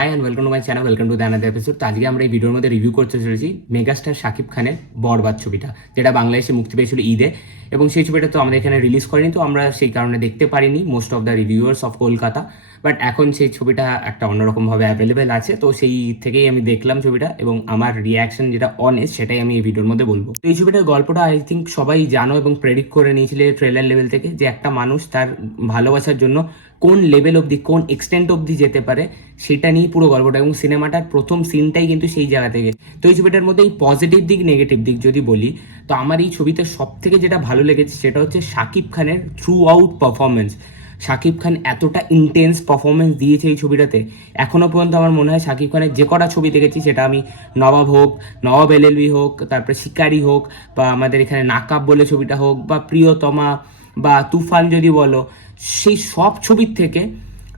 High and welcome to my channel, welcome to the another episode. তো আজকে আমরা এই ভিডিওর মধ্যে রিভিউ করতে চলেছি মেগাস্টার শাকিব খানের বরবাদ ছবিটা, যেটা বাংলাদেশে মুক্তি পেয়েছিল ঈদে। এবং সেই ছবিটা তো আমাদের এখানে রিলিজ করেনি, তো আমরা সেই কারণে দেখতে পারিনি most of the reviewers of Kolkata. But এখন সেই ছবিটা একটা অন্যরকমভাবে অ্যাভেলেবেল আছে, তো সেই থেকেই আমি দেখলাম ছবিটা এবং আমার রিয়াকশন যেটা অনেস্ট সেটাই আমি এই ভিডিওর মধ্যে বলবো। তো এই ছবিটার গল্পটা আই থিঙ্ক সবাই জানো এবং প্রেডিক্ট করে নিয়েছিলে ট্রেলার লেভেল থেকে, যে একটা মানুষ তার ভালোবাসার জন্য কোন লেভেল অবধি, কোন এক্সটেন্ট অবধি যেতে পারে, সেটা নিয়ে পুরো গল্পটা। এবং সিনেমাটার প্রথম সিনটাই কিন্তু সেই জায়গা থেকে। তো এই ছবিটার মধ্যে এই পজিটিভ দিক নেগেটিভ দিক যদি বলি, তো আমার এই ছবিতে সব থেকে যেটা ভালো লেগেছে সেটা হচ্ছে শাকিব খানের through out performance. Shakib Khan এতটা ইন্টেন্স পারফরমেন্স দিয়েছে এই ছবিটাতে, এখনো পর্যন্ত আমার মনে হয় শাকিব খানের যে কটা ছবি দেখেছি, সেটা আমি নবাব হোক, নবাব এলএলবি হোক, তারপরে শিকারি হোক, বা আমাদের এখানে নাকাব বলে ছবিটা হোক, বা প্রিয়তমা, বা তুফান যদি বলো, সেই সব ছবির থেকে,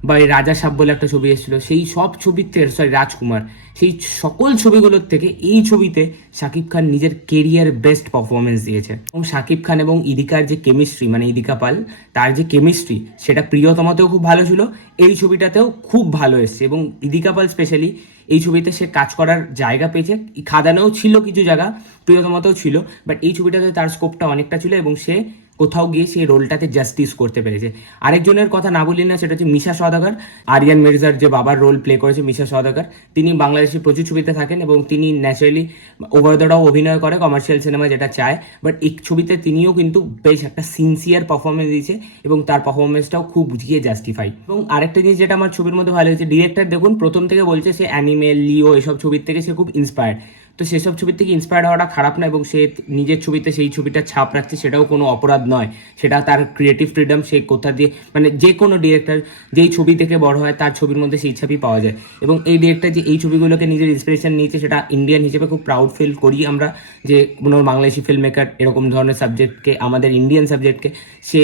বা এই রাজা সাহেব বলে একটা ছবি এসেছিল, সেই সব ছবির থেকে, সরি রাজকুমার, সেই সকল ছবিগুলোর থেকে এই ছবিতে শাকিব খান নিজের কেরিয়ার বেস্ট পারফরমেন্স দিয়েছে। এবং শাকিব খান এবং ইদিকার যে কেমিস্ট্রি, মানে ইদিকা পাল, তার যে কেমিস্ট্রি, সেটা প্রিয়তমাতেও খুব ভালো ছিল, এই ছবিটাতেও খুব ভালো এসছে। এবং ইদিকা পাল স্পেশালি এই ছবিতে সে কাজ করার জায়গা পেয়েছে, খাদানেও ছিল কিছু জায়গা, প্রিয়তমাতেও ছিল, বাট এই ছবিটাতে তার স্কোপটা অনেকটা ছিল এবং সে কোথাও গিয়ে সেই রোলটাতে জাস্টিস করতে পেরেছে। আরেকজনের কথা না বলি না, সেটা হচ্ছে মিশা সওদাগর। আরিয়ান মির্জার যে বাবার রোল প্লে করেছে মিশা সওদাগর, তিনি বাংলাদেশে প্রচুর ছবিতে থাকেন এবং তিনি ন্যাচারালি ওভার দ্য টপ অভিনয় করে কমার্শিয়াল সিনেমা যেটা চায়। বাট এই ছবিতে তিনিও কিন্তু বেশ একটা সিনসিয়ার পারফরমেন্স দিয়েছে এবং তার পারফরমেন্সটাও খুব বুঝিয়ে জাস্টিফাই। এবং আরেকটা জিনিস যেটা আমার ছবির মধ্যে ভালো হয়েছে, ডিরেক্টর দেখুন প্রথম থেকে বলছে সে অ্যানিমে, লিও এসব ছবির থেকে সে খুব ইন্সপায়ার্ড। তো সেসব ছবির থেকে ইন্সপায়ার্ড হওয়াটা খারাপ না, এবং সে নিজের ছবিতে সেই ছবিটা ছাপ রাখছে, সেটাও কোনো অপরাধ নয়। সেটা তার ক্রিয়েটিভ ফ্রিডম, সে কোথা দিয়ে, মানে যে কোনো ডিরেক্টর যেই ছবি থেকে বড় হয় তার ছবির মধ্যে সেই ছাপই পাওয়া যায়। এবং এই ডিরেক্টর যে এই ছবিগুলোকে নিজের ইন্সপিরেশন নিয়েছে, সেটা ইন্ডিয়ান হিসেবে খুব প্রাউড ফিল করি আমরা, যে কোনো বাংলাদেশি ফিল্ম মেকার এরকম ধরনের সাবজেক্টকে, আমাদের ইন্ডিয়ান সাবজেক্টকে সে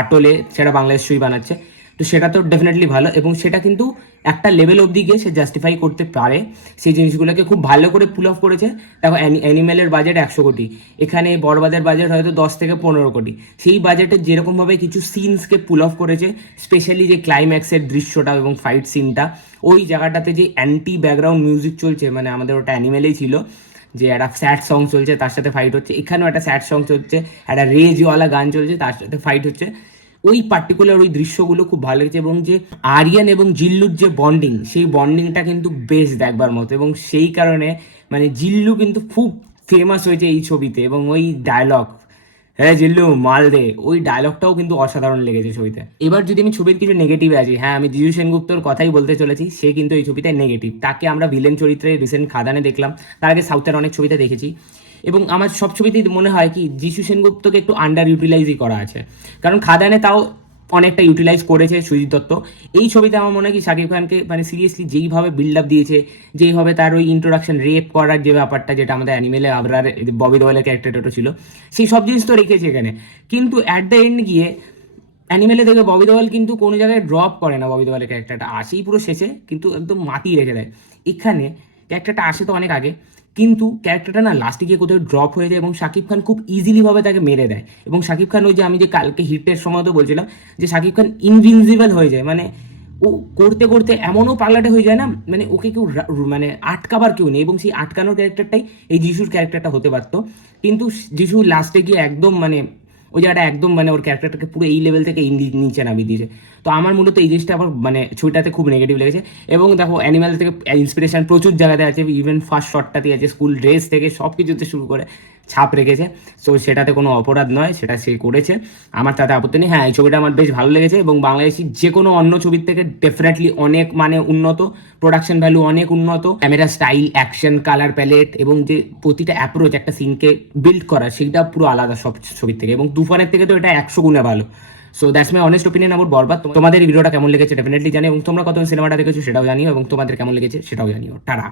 আটলে সেটা বাংলাদেশই বানাচ্ছে। তো সেটা তো ডেফিনেটলি ভালো, এবং সেটা কিন্তু একটা লেভেল অবধি গিয়ে সে জাস্টিফাই করতে পারে, সেই জিনিসগুলোকে খুব ভালো করে পুল অফ করেছে। দেখো অ্যানিমেলের বাজেট 100 কোটি, এখানে বড়বাদের বাজেট হয়তো 10 থেকে 15 কোটি। সেই বাজেটে যেরকমভাবে কিছু সিনসকে পুল অফ করেছে, স্পেশালি যে ক্লাইম্যাক্সের দৃশ্যটা এবং ফাইট সিনটা, ওই জায়গাটাতে যে অ্যান্টি ব্যাকগ্রাউন্ড মিউজিক চলছে, মানে আমাদের ওটা অ্যানিমেলেই ছিল, যে একটা স্যাড সং চলছে তার সাথে ফাইট হচ্ছে, এখানেও একটা স্যাড সং চলছে, একটা রেজওয়ালা গান চলছে তার সাথে ফাইট হচ্ছে। ওই পার্টিকুলার ওই দৃশ্যগুলো খুব ভালো লেগেছে। এবং যে আরিয়ান এবং জিল্লুর যে বন্ডিং, সেই বন্ডিংটা কিন্তু বেশ দেখবার মতো, এবং সেই কারণে মানে জিল্লু কিন্তু খুব ফেমাস হয়েছে এই ছবিতে। এবং ওই ডায়লগ, হ্যাঁ জিল্লু মাল দে, ওই ডায়লগটাও কিন্তু অসাধারণ লেগেছে ছবিতে। এবার যদি আমি ছবির কিছু নেগেটিভ আছি, হ্যাঁ আমি জিজু সেনগুপ্তর কথাই বলতে চলেছি, সে কিন্তু এই ছবিতে নেগেটিভ। তাকে আমরা ভিলেন চরিত্রে রিসেন্ট খাদানে দেখলাম, তার আগে সাউথের অনেক ছবিতে দেখেছি। এবং আমার সব ছবিতেই মনে হয় কি যিশু সেনগুপ্তকে একটু আন্ডার ইউটিলাইজই করা আছে, কারণ খাদানে তাও অনেকটা ইউটিলাইজ করেছে সুজিত দত্ত। এই ছবিতে আমার মনে হয় কি শাকিব খানকে মানে সিরিয়াসলি যেইভাবে বিল্ড আপ দিয়েছে, যেইভাবে তার ওই ইন্ট্রোডাকশন রেপ করার যে ব্যাপারটা, যেটা আমাদের অ্যানিমেলে আবরার ববি দেওয়ালের ক্যারেক্টারটা ছিল, সেই সব জিনিস তো রেখেছে এখানে। কিন্তু অ্যাট দ্য এন্ড গিয়ে অ্যানিমেলে দেখবে ববি দেওয়াল কিন্তু কোনো জায়গায় ড্রপ করে না, ববি দেওয়ালের ক্যারেক্টারটা আসেই পুরো শেষে, কিন্তু একদম মাটি রেখে দেয়। এখানে ক্যারেক্টারটা আসে তো অনেক আগে, কিন্তু ক্যারেক্টারটা না লাস্টে গিয়ে কোথাও ড্রপ হয়ে যায় এবং শাকিব খান খুব ইজিলি ভাবে তাকে মেরে দেয়। এবং শাকিব খান ওই যে আমি যে কালকে হিটের সময় তো বলছিলাম, যে শাকিব খান ইনভিনজিবল হয়ে যায়, মানে ও করতে করতে এমনও পাগলাটে হয়ে যায় না, মানে ওকে কেউ মানে আটকাবার কেউ নেই। এবং সেই আটকানোর ক্যারেক্টারটাই এই যিশুর ক্যারেক্টারটা হতে পারতো, কিন্তু যিশু লাস্টে গিয়ে একদম মানে ওই জায়গাটা একদম মানে ওর ক্যারেক্টারটাকে পুরো এই লেভেল থেকে এই নিচে নামিয়ে দিয়েছে। তো আমার মূলত এই জিনিসটা আবার মানে ছবিটাতে খুব নেগেটিভ লেগেছে। এবং দেখো অ্যানিমাল থেকে ইন্সপিরেশন প্রচুর জায়গাতে আছে, ইভেন ফার্স্ট শটটাতে আছে, স্কুল ড্রেস থেকে সব কিছুতে শুরু করে ছাপ রেখেছে। সো সেটাতে কোনো অপরাধ নয়, সেটা সে করেছে, আমার তাতে আপত্তি নেই। হ্যাঁ এই ছবিটা আমার বেশ ভালো লেগেছে, এবং বাংলাদেশি যে কোনো অন্য ছবির থেকে ডেফিনেটলি অনেক মানে উন্নত, প্রোডাকশন ভ্যালু অনেক উন্নত, camera style, action, colour palette, এবং যে প্রতিটা অ্যাপ্রোচ একটা সিনকে বিল্ড করা, সেইটা পুরো আলাদা সব ছবির থেকে। এবং তুফানের থেকে তো এটা 100 গুণে ভালো। So that's my honest opinion about Barbaad. তোমাদের এই ভিডিওটা কেমন লেগেছে ডেফিনেটলি জানিও, এবং তোমরা কত সিনেমাটা দেখেছো সেটাও জানিও, এবং তোমাদের কেমন লেগেছে সেটাও জানিও। টাটা।